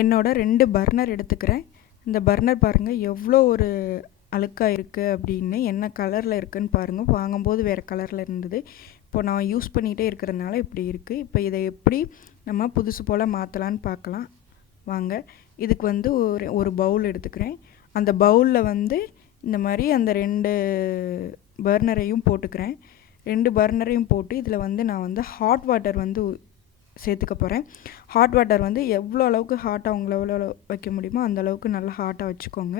என்னோட 2 பர்னர் எடுத்துக்கிறேன். இந்த பர்னர் பாருங்கள் எவ்வளோ ஒரு அழுக்காக இருக்குது அப்படின்னு, என்ன கலரில் இருக்குதுன்னு பாருங்கள். வாங்கும்போது வேறு கலரில் இருந்தது, இப்போ நான் யூஸ் பண்ணிகிட்டே இருக்கிறதுனால இப்படி இருக்குது. இப்போ இதை எப்படி நம்ம புதுசு போல் மாற்றலான்னு பார்க்கலாம் வாங்க. இதுக்கு வந்து ஒரு பவுல் எடுத்துக்கிறேன். அந்த பவுலில் வந்து இந்த மாதிரி அந்த 2 பர்னரையும் போட்டுக்கிறேன். 2 பர்னரையும் போட்டு இதில் வந்து நான் வந்து ஹாட் வாட்டர் வந்து சேர்த்துக்க போகிறேன். ஹாட் வாட்டர் வந்து எவ்வளோ அளவுக்கு ஹாட்டாக உங்களால் வைக்க முடியுமோ அந்த அளவுக்கு நல்லா ஹாட்டாக வச்சுக்கோங்க.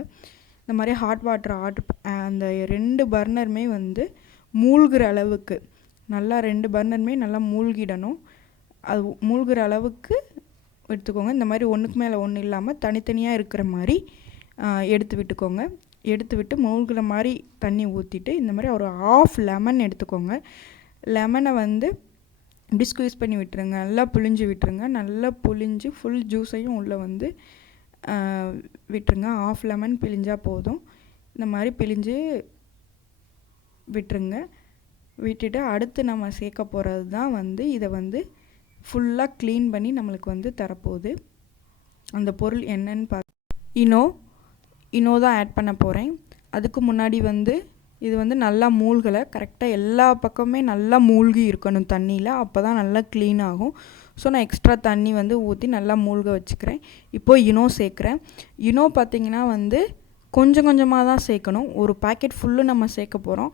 இந்த மாதிரி ஹாட் வாட்டர் அந்த 2 பர்னருமே வந்து மூழ்கிற அளவுக்கு நல்லா 2 பர்னருமே நல்லா மூழ்கிடணும். அது மூழ்கிற அளவுக்கு எடுத்துக்கோங்க. இந்த மாதிரி ஒன்றுக்கு மேலே ஒன்று இல்லாமல் தனித்தனியாக இருக்கிற மாதிரி எடுத்து விட்டுக்கோங்க. எடுத்து விட்டு மூழ்கிற மாதிரி தண்ணி ஊற்றிட்டு இந்த மாதிரி ஒரு 1/2 லெமன் எடுத்துக்கோங்க. லெமனை வந்து இப்படி ஸ்குவீஸ் பண்ணி விட்டுருங்க, நல்லா புழிஞ்சு விட்டுருங்க. நல்லா புழிஞ்சு ஃபுல் ஜூஸையும் உள்ளே வந்து விட்டுருங்க. 1/2 லெமன் பிழிஞ்சால் போதும். இந்த மாதிரி பிழிஞ்சு விட்டுருங்க. விட்டுட்டு அடுத்து நம்ம சேர்க்க போகிறது தான் வந்து இதை வந்து ஃபுல்லாக க்ளீன் பண்ணி நம்மளுக்கு வந்து தரப்போகுது. அந்த பொருள் என்னன்னு இனோ தான் ஆட் பண்ண போகிறேன். அதுக்கு முன்னாடி வந்து இது வந்து நல்லா மூழ்கலை, கரெக்டாக எல்லா பக்கமே நல்லா மூழ்கி இருக்கணும் தண்ணியில், அப்போ தான் நல்லா க்ளீன் ஆகும். ஸோ நான் எக்ஸ்ட்ரா தண்ணி வந்து ஊற்றி நல்லா மூழ்க வச்சுக்கிறேன். இப்போது இனோ சேர்க்குறேன். இனோ பார்த்திங்கன்னா வந்து கொஞ்சம் கொஞ்சமாக தான் சேர்க்கணும். ஒரு பாக்கெட் ஃபுல்லு நம்ம சேர்க்க போகிறோம்.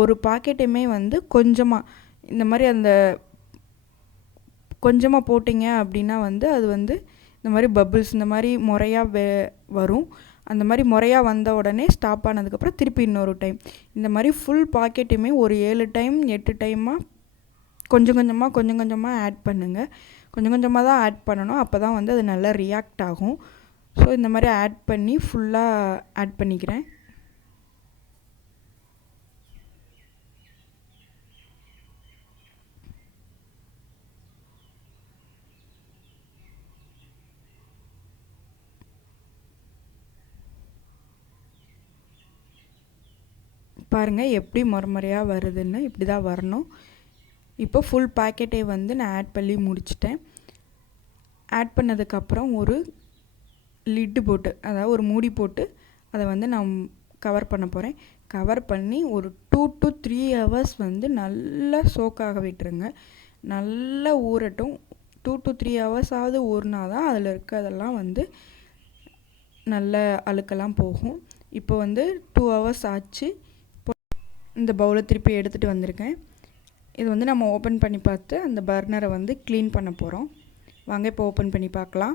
ஒரு பாக்கெட்டுமே வந்து கொஞ்சமாக இந்த மாதிரி அந்த கொஞ்சமாக போட்டிங்க அப்படின்னா வந்து அது வந்து இந்த மாதிரி பபிள்ஸ் இந்த மாதிரி முறையாக வரும். அந்த மாதிரி முறையாக வந்த உடனே ஸ்டாப் ஆனதுக்கப்புறம் திருப்பி இன்னொரு டைம் இந்த மாதிரி ஃபுல் பாக்கெட்டுமே ஒரு 7 டைம் 8 டைமாக கொஞ்சம் கொஞ்சமாக ஆட் பண்ணுங்கள். கொஞ்சம் கொஞ்சமாக தான் ஆட் பண்ணணும், அப்போ தான் வந்து அது நல்லா ரியாக்ட் ஆகும். ஸோ இந்த மாதிரி ஆட் பண்ணி ஃபுல்லாக ஆட் பண்ணிக்கிறேன். பாருங்கள் எப்படி முறையாக வருதுன்னு, இப்படி தான் வரணும். இப்போ ஃபுல் பேக்கெட்டை வந்து நான் ஆட் பண்ணி முடிச்சிட்டேன். ஆட் பண்ணதுக்கப்புறம் ஒரு லிட்டு போட்டு, அதாவது ஒரு மூடி போட்டு அதை வந்து நான் கவர் பண்ண போகிறேன். கவர் பண்ணி ஒரு 2 to 3 hours வந்து நல்லா சோக்காக விட்டுருங்க. நல்லா ஊறட்டும். 2 to 3 hours ஆகுது ஊறினா தான் அதில் இருக்கிறதெல்லாம் வந்து நல்ல அழுக்கெல்லாம் போகும். இப்போ வந்து 2 hours ஆச்சு. இந்த பவுலை திருப்பி எடுத்துகிட்டு வந்திருக்கேன். இது வந்து நம்ம ஓப்பன் பண்ணி பார்த்து அந்த பர்னரை வந்து க்ளீன் பண்ண போகிறோம். வாங்க இப்போ ஓப்பன் பண்ணி பார்க்கலாம்.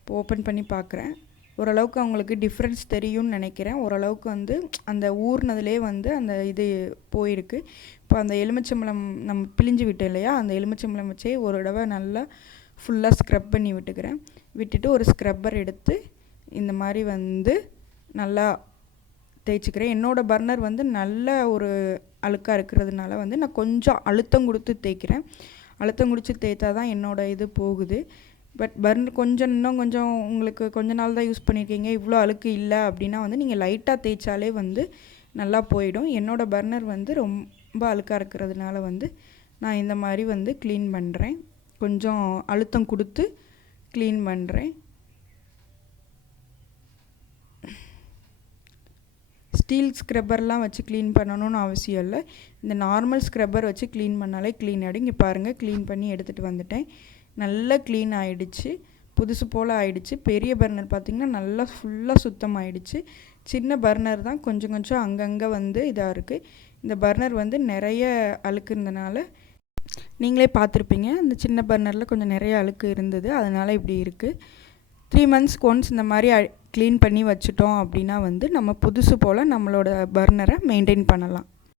இப்போ ஓப்பன் பண்ணி பார்க்குறேன். ஓரளவுக்கு அவங்களுக்கு டிஃப்ரென்ஸ் தெரியும்னு நினைக்கிறேன். ஓரளவுக்கு வந்து அந்த ஊறினதுலே வந்து அந்த இது போயிருக்கு. இப்போ அந்த எலுமிச்சம்பழம் நம்ம பிழிஞ்சு விட்டோம் இல்லையா, அந்த எலுமிச்சம்பழம் வச்சே ஒரு தடவை நல்லா ஃபுல்லாக ஸ்க்ரப் பண்ணி விட்டுக்கிறேன். விட்டுட்டு ஒரு ஸ்க்ரப்பர் எடுத்து இந்த மாதிரி வந்து நல்லா தேய்ச்சிக்கிறேன். என்னோடய பர்னர் வந்து நல்ல ஒரு அழுக்காக இருக்கிறதுனால வந்து நான் கொஞ்சம் அழுத்தம் கொடுத்து தேய்க்கிறேன். அழுத்தம் கொடுத்து தேய்த்தா தான் என்னோடய இது போகுது. பட் பர்னர் இன்னும் கொஞ்சம் உங்களுக்கு கொஞ்ச நாள் தான் யூஸ் பண்ணியிருக்கீங்க, இவ்வளோ அழுக்கு இல்லை அப்படின்னா வந்து நீங்கள் லைட்டாக தேய்ச்சாலே வந்து நல்லா போயிடும். என்னோடய பர்னர் வந்து ரொம்ப அழுக்காக இருக்கிறதுனால வந்து நான் இந்த மாதிரி வந்து க்ளீன் பண்ணுறேன். கொஞ்சம் அழுத்தம் கொடுத்து க்ளீன் பண்ணுறேன். ஸ்டீல் ஸ்க்ரப்பர்லாம் வச்சு க்ளீன் பண்ணணும்னு அவசியம் இல்லை. இந்த நார்மல் ஸ்க்ரப்பர் வச்சு க்ளீன் பண்ணாலே க்ளீன் ஆகிடும். இங்கே பாருங்கள், க்ளீன் பண்ணி எடுத்துகிட்டு வந்துட்டேன். நல்லா க்ளீன் ஆகிடுச்சு, புதுசு போல் ஆகிடுச்சு. பெரிய பர்னர் பார்த்திங்கன்னா நல்லா ஃபுல்லாக சுத்தமாகிடுச்சு. சின்ன பர்னர் தான் கொஞ்சம் அங்கங்கே வந்து இதாக இருக்குது. இந்த பர்னர் வந்து நிறைய அழுக்கு இருந்தனால நீங்களே பார்த்துருப்பீங்க, இந்த சின்ன பர்னரில் கொஞ்சம் நிறைய அழுக்கு இருந்தது, அதனால் இப்படி இருக்குது. 3 monthsக்கு ஒன்ஸ் இந்த மாதிரி க்ளீன் பண்ணி வச்சுட்டோம் அப்படின்னா வந்து நம்ம புதுசு போல் நம்மளோட பர்னரை மெயின்டைன் பண்ணலாம்.